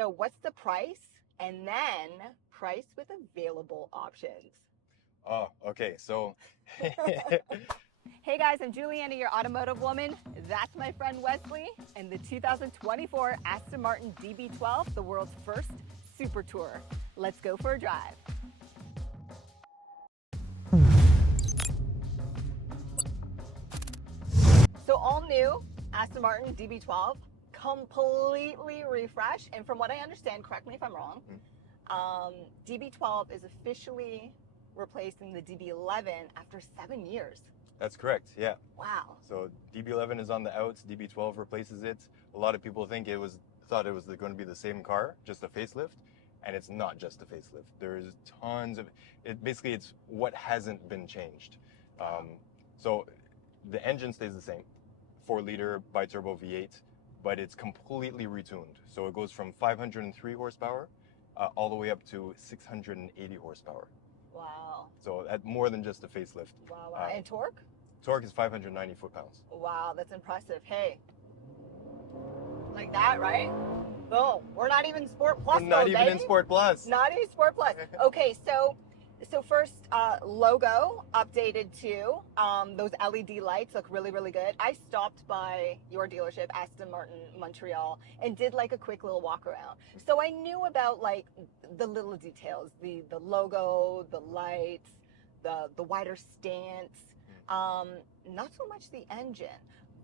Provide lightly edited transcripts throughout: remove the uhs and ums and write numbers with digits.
So what's the price? And then price with available options. Oh, okay. So, Hey guys, I'm Juliana, your automotive woman. That's my friend Wesley, and the 2024 Aston Martin DB12, the world's first super tourer. Let's go for a drive. So all new Aston Martin DB12, completely refreshed. And from what I understand, correct me if I'm wrong, DB12 is officially replacing the DB11 after 7 years. that's correct. Yeah. Wow. So DB11 is on the outs. DB12 replaces it. A lot of people thought it was going to be the same car, just a facelift, and it's not just a facelift. There's tons of it. Basically, it's what hasn't been changed. So the engine stays the same, 4-liter biturbo V8, but it's completely retuned. So it goes from 503 horsepower all the way up to 680 horsepower. Wow. So at more than just a facelift. Wow. And torque? Torque is 590 foot-pounds. Wow, that's impressive. Hey, like that, right? Boom. We're not even Sport Plus. We're not though, even baby. in Sport Plus. Not even Sport Plus. Okay, so first, logo updated too. Those LED lights look really, really good. I stopped by your dealership, Aston Martin Montreal, and did like a quick little walk around. So I knew about like the little details, the logo, the lights, the wider stance. Not so much the engine,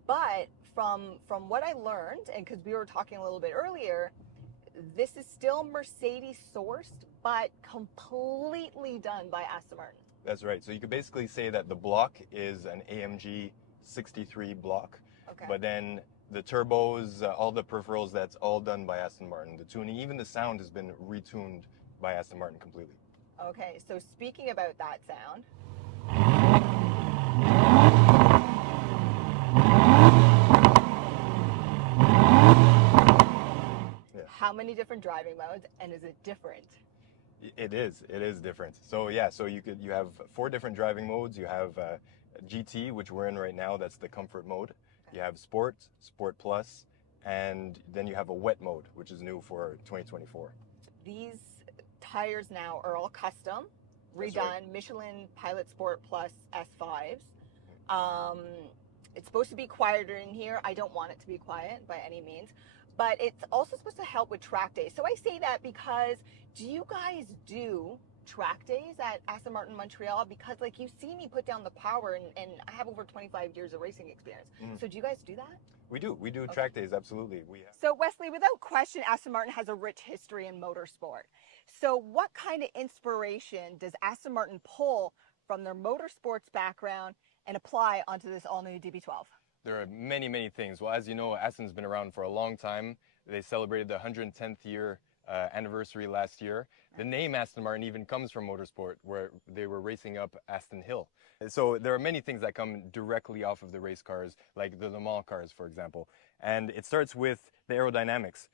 but from what I learned, and because we were talking a little bit earlier, this is still Mercedes sourced, but completely done by Aston Martin. That's right. So you could basically say that the block is an AMG 63 block, Okay. but then the turbos, all the peripherals, that's all done by Aston Martin. The tuning, even the sound has been retuned by Aston Martin completely. Okay, so speaking about that sound. Yeah. How many different driving modes, and is it different? It is different. So yeah, so you have 4 different driving modes. You have GT, which we're in right now, that's the comfort mode. You have Sport, Sport Plus, and then you have a wet mode, which is new for 2024. These tires now are all custom, redone, right. Michelin Pilot Sport Plus S5s. It's supposed to be quieter in here. I don't want it to be quiet by any means, but it's also supposed to help with track days. So I say that because, do you guys do track days at Aston Martin Montreal? Because like you see me put down the power, and I have over 25 years of racing experience. So do you guys do that? We do track days, absolutely. So Wesley, without question, Aston Martin has a rich history in motorsport. So what kind of inspiration does Aston Martin pull from their motorsports background and apply onto this all-new DB12? There are many, many things. Well, as you know, Aston's been around for a long time. They celebrated the 110th year anniversary last year. The name Aston Martin even comes from motorsport, where they were racing up Aston Hill. So there are many things that come directly off of the race cars, like the Le Mans cars, for example. And it starts with the aerodynamics.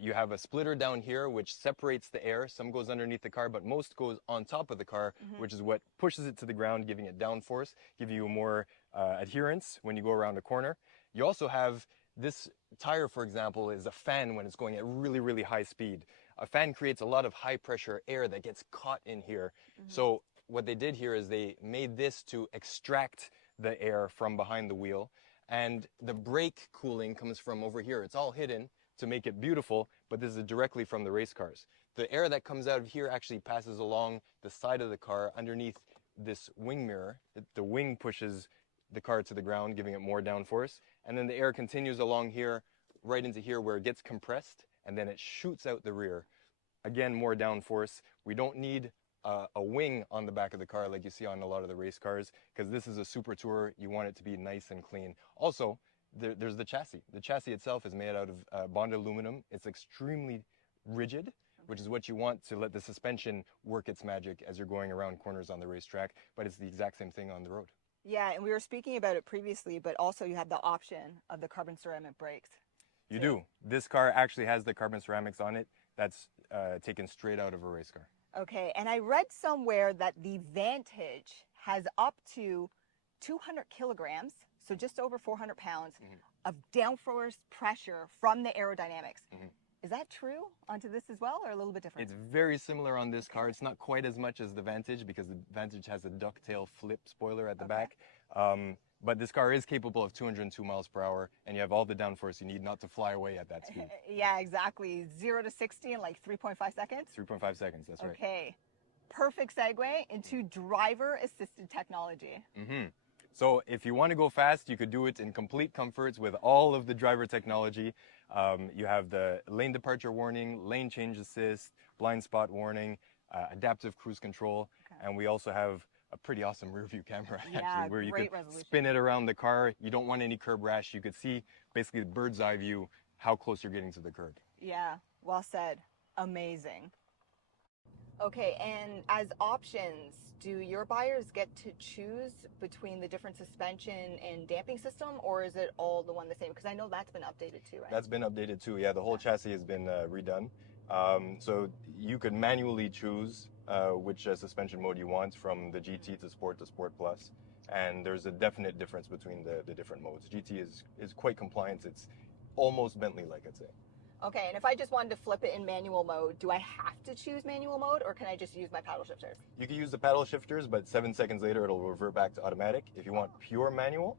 You have a splitter down here which separates the air. Some goes underneath the car, but most goes on top of the car, which is what pushes it to the ground, giving it downforce, giving you more adherence when you go around a corner. You also have this tire, for example, is a fan when it's going at really, really high speed. A fan creates a lot of high pressure air that gets caught in here. So what they did here is they made this to extract the air from behind the wheel, and the brake cooling comes from over here. It's all hidden to make it beautiful, but this is directly from the race cars. The air that comes out of here actually passes along the side of the car underneath this wing mirror. The wing pushes the car to the ground, giving it more downforce, and then the air continues along here, right into here where it gets compressed, and then it shoots out the rear. Again, more downforce. We don't need a wing on the back of the car like you see on a lot of the race cars, because this is a super tourer. You want it to be nice and clean. Also, there's the chassis. The chassis itself is made out of bonded aluminum. It's extremely rigid, which is what you want to let the suspension work its magic as you're going around corners on the racetrack, but it's the exact same thing on the road. Yeah, and we were speaking about it previously, but also you have the option of the carbon ceramic brakes. You do. This car actually has the carbon ceramics on it. That's taken straight out of a race car. Okay, and I read somewhere that the Vantage has up to 200 kilograms, so just over 400 pounds, of downforce pressure from the aerodynamics. Is that true onto this as well, or a little bit different? It's very similar on this car. It's not quite as much as the Vantage because the Vantage has a ducktail flip spoiler at the back. But this car is capable of 202 miles per hour, and you have all the downforce you need not to fly away at that speed. Yeah, exactly. 0 to 60 in like 3.5 seconds? 3.5 seconds, that's right. Okay. Perfect segue into driver-assisted technology. So if you want to go fast, you could do it in complete comfort with all of the driver technology. You have the lane departure warning, lane change assist, blind spot warning, adaptive cruise control, and we also have a pretty awesome rear view camera actually, where you can spin it around the car. You don't want any curb rash. You could see basically the bird's eye view how close you're getting to the curb. Yeah, well said. Amazing. Okay, and as options, do your buyers get to choose between the different suspension and damping system, or is it all the one the same? Because I know that's been updated too, right? That's been updated too, yeah. The whole chassis has been redone. So you could manually choose which suspension mode you want, from the GT to Sport Plus. And there's a definite difference between the different modes. GT is quite compliant. It's almost Bentley-like, I'd say. Okay, and if I just wanted to flip it in manual mode, do I have to choose manual mode, or can I just use my paddle shifters? You can use the paddle shifters, but 7 seconds later it'll revert back to automatic. If you want pure manual,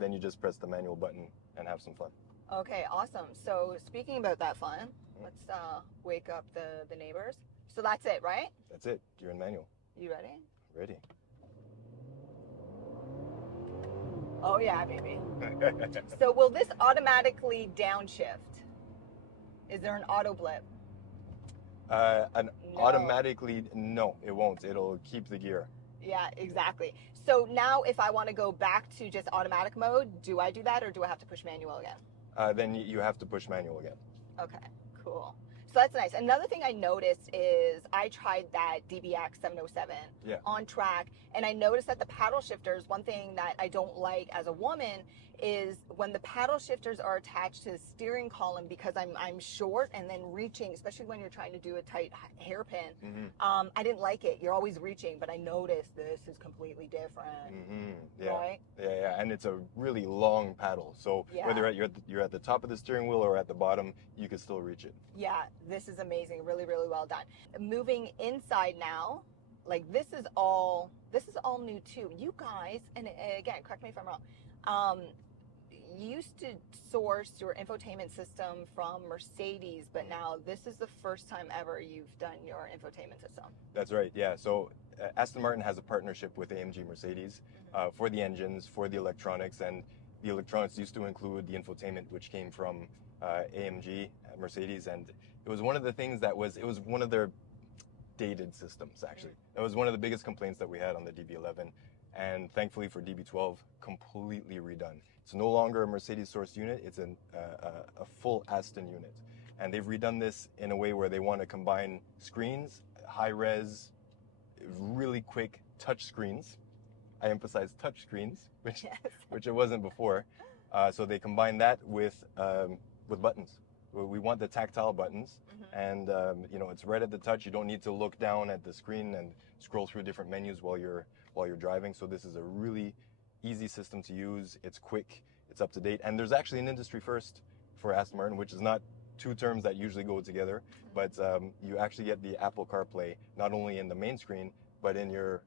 then you just press the manual button and have some fun. Okay, awesome. So speaking about that fun, let's wake up the neighbors. So that's it, right? That's it. You're in manual. You ready? Ready. Oh yeah, baby. So will this automatically downshift? Is there an auto blip? Automatically, no, it won't. It'll keep the gear. Yeah, exactly. So now if I want to go back to just automatic mode, do I do that, or do I have to push manual again? Then you have to push manual again. Okay, cool. So that's nice. Another thing I noticed is I tried that DBX 707 on track, and I noticed that the paddle shifters, one thing that I don't like as a woman is when the paddle shifters are attached to the steering column, because I'm short and then reaching, especially when you're trying to do a tight hairpin. I didn't like it. You're always reaching, but I noticed this is completely different. Right? Yeah, and it's a really long paddle. So whether you're at the top of the steering wheel or at the bottom, you can still reach it. Yeah, this is amazing. Really, really well done. Moving inside now, like this is all new too. You guys, and again, correct me if I'm wrong, used to source your infotainment system from Mercedes, but now this is the first time ever you've done your infotainment system. That's right, yeah. So Aston Martin has a partnership with AMG Mercedes for the engines, for the electronics, and the electronics used to include the infotainment, which came from AMG Mercedes, and it was one of the things it was one of their dated systems, actually. It was one of the biggest complaints that we had on the DB11, and thankfully for DB12, completely redone. It's no longer a Mercedes sourced unit, it's a full Aston unit. And they've redone this in a way where they want to combine screens, high res, really quick touch screens. I emphasize touch screens, which it wasn't before. So they combine that with buttons. We want the tactile buttons, and it's right at the touch. You don't need to look down at the screen and scroll through different menus while you're driving. So this is a really easy system to use. It's quick, it's up to date, and there's actually an industry first for Aston Martin, which is not two terms that usually go together, but you actually get the Apple CarPlay not only in the main screen, but in your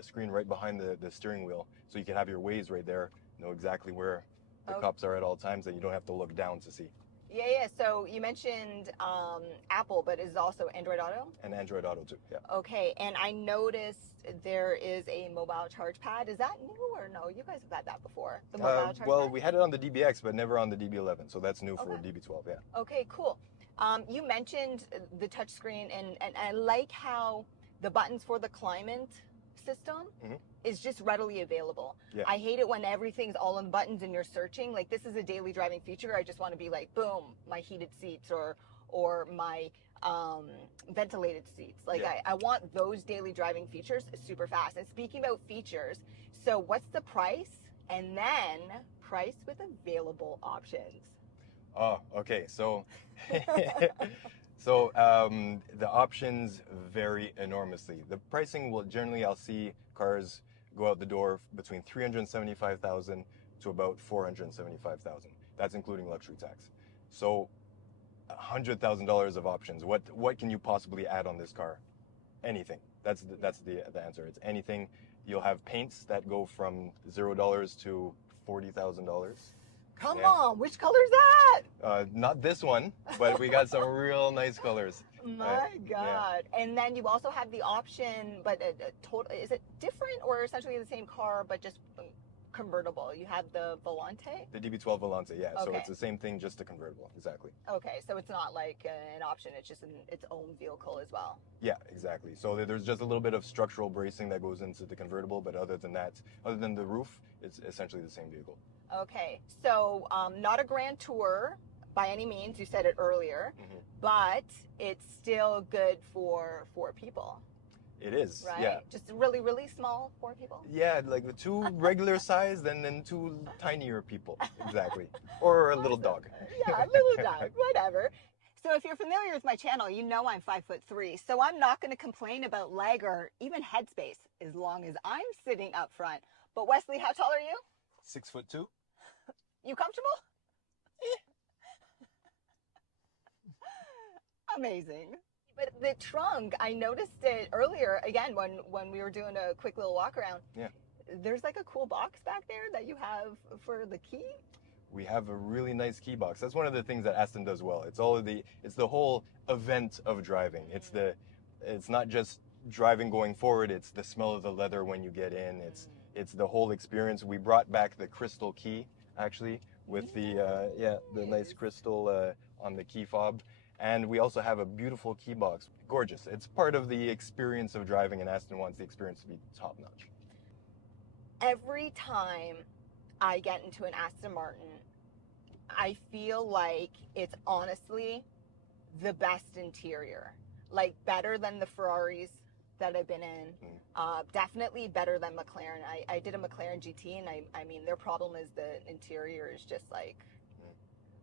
screen right behind the steering wheel, so you can have your Waze right there, know exactly where the cops are at all times, and you don't have to look down to see. Yeah. So you mentioned Apple, but is also Android Auto? And Android Auto too, yeah. Okay, and I noticed there is a mobile charge pad. Is that new or no? You guys have had that before, the mobile charge pad? We had it on the DBX, but never on the DB11, so that's new for DB12, yeah. Okay, cool. You mentioned the touchscreen, and I like how the buttons for the climate system is just readily available. I hate it when everything's all in buttons and you're searching. Like, this is a daily driving feature. I just want to be like, boom, my heated seats or my ventilated seats. Like, I want those daily driving features super fast. And speaking about features, so what's the price? And then price with available options. Oh, okay. So the options vary enormously. The pricing will generally, I'll see cars go out the door between $375,000 to about $475,000. That's including luxury tax. So $100,000 of options. What can you possibly add on this car? Anything. That's the answer. It's anything. You'll have paints that go from $0 to $40,000. Come Yeah. on, which color is that? Not this one, but we got some real nice colors. My God. Yeah. And then you also have the option, but is it different or essentially the same car, but just convertible? You have the Volante? The DB12 Volante, yeah. So Okay. it's the same thing, just a convertible, exactly. Okay, so it's not like an option, it's just its own vehicle as well. Yeah, exactly. So there's just a little bit of structural bracing that goes into the convertible, but other than that, other than the roof, it's essentially the same vehicle. Okay, so not a grand tour by any means, you said it earlier, but it's still good for 4 people. It is, right? yeah. Just really, really small 4 people? Yeah, like the 2 regular size and then 2 tinier people, exactly. Or a little dog. Yeah, a little dog, whatever. So if you're familiar with my channel, you know I'm 5'3", so I'm not going to complain about leg or even headspace as long as I'm sitting up front. But Wesley, how tall are you? 6'2". You comfortable? Amazing. But the trunk, I noticed it earlier, again, when we were doing a quick little walk around. Yeah. There's like a cool box back there that you have for the key. We have a really nice key box. That's one of the things that Aston does well. It's the whole event of driving. It's not just driving going forward, it's the smell of the leather when you get in. It's the whole experience. We brought back the crystal key, actually, with the nice crystal on the key fob. And we also have a beautiful key box. Gorgeous. It's part of the experience of driving, and Aston wants the experience to be top notch. Every time I get into an Aston Martin, I feel like it's honestly the best interior. Like better than the Ferraris that I've been in. Definitely better than McLaren. I did a McLaren GT, and I mean, their problem is the interior is just like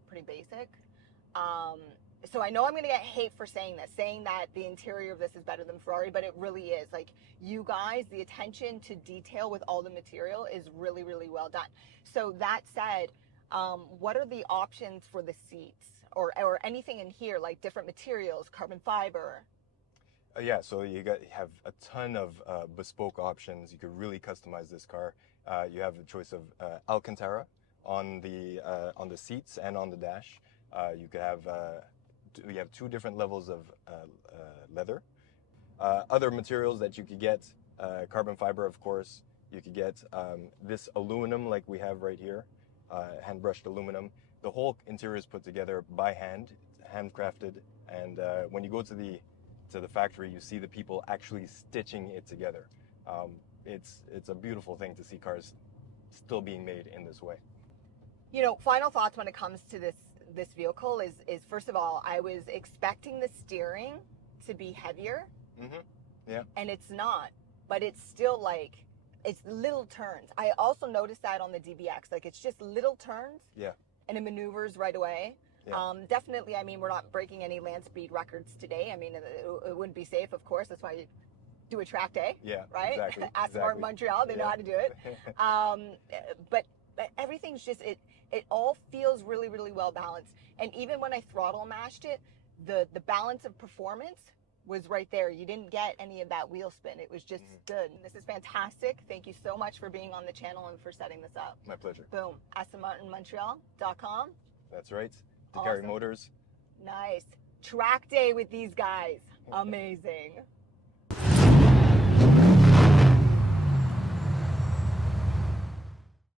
pretty basic. So I know I'm going to get hate for saying that the interior of this is better than Ferrari, but it really is. Like, you guys, the attention to detail with all the material is really, really well done. So that said, what are the options for the seats or anything in here, like different materials, carbon fiber? Yeah, so you have a ton of bespoke options. You could really customize this car. You have the choice of Alcantara on the seats and on the dash. You could have we have 2 different levels of leather. Other materials that you could get, carbon fiber, of course. You could get this aluminum like we have right here, hand brushed aluminum. The whole interior is put together by hand, handcrafted, and when you go to the factory, you see the people actually stitching it together. It's a beautiful thing to see cars still being made in this way. You know, final thoughts when it comes to this vehicle is first of all, I was expecting the steering to be heavier. Yeah. And it's not, but it's still like, it's little turns. I also noticed that on the DBX, like it's just little turns. Yeah. And it maneuvers right away. Yeah. Definitely, I mean, we're not breaking any land speed records today. I mean, it wouldn't be safe, of course. That's why you do a track day. Yeah, right? Exactly. Aston Martin Montreal, they know how to do it. But everything's just, it all feels really, really well balanced. And even when I throttle mashed it, the balance of performance was right there. You didn't get any of that wheel spin. It was just good. This is fantastic. Thank you so much for being on the channel and for setting this up. My pleasure. Boom. AstonMartinMontreal.com. That's right. Awesome. Carry Motors. Nice. Track day with these guys. Amazing.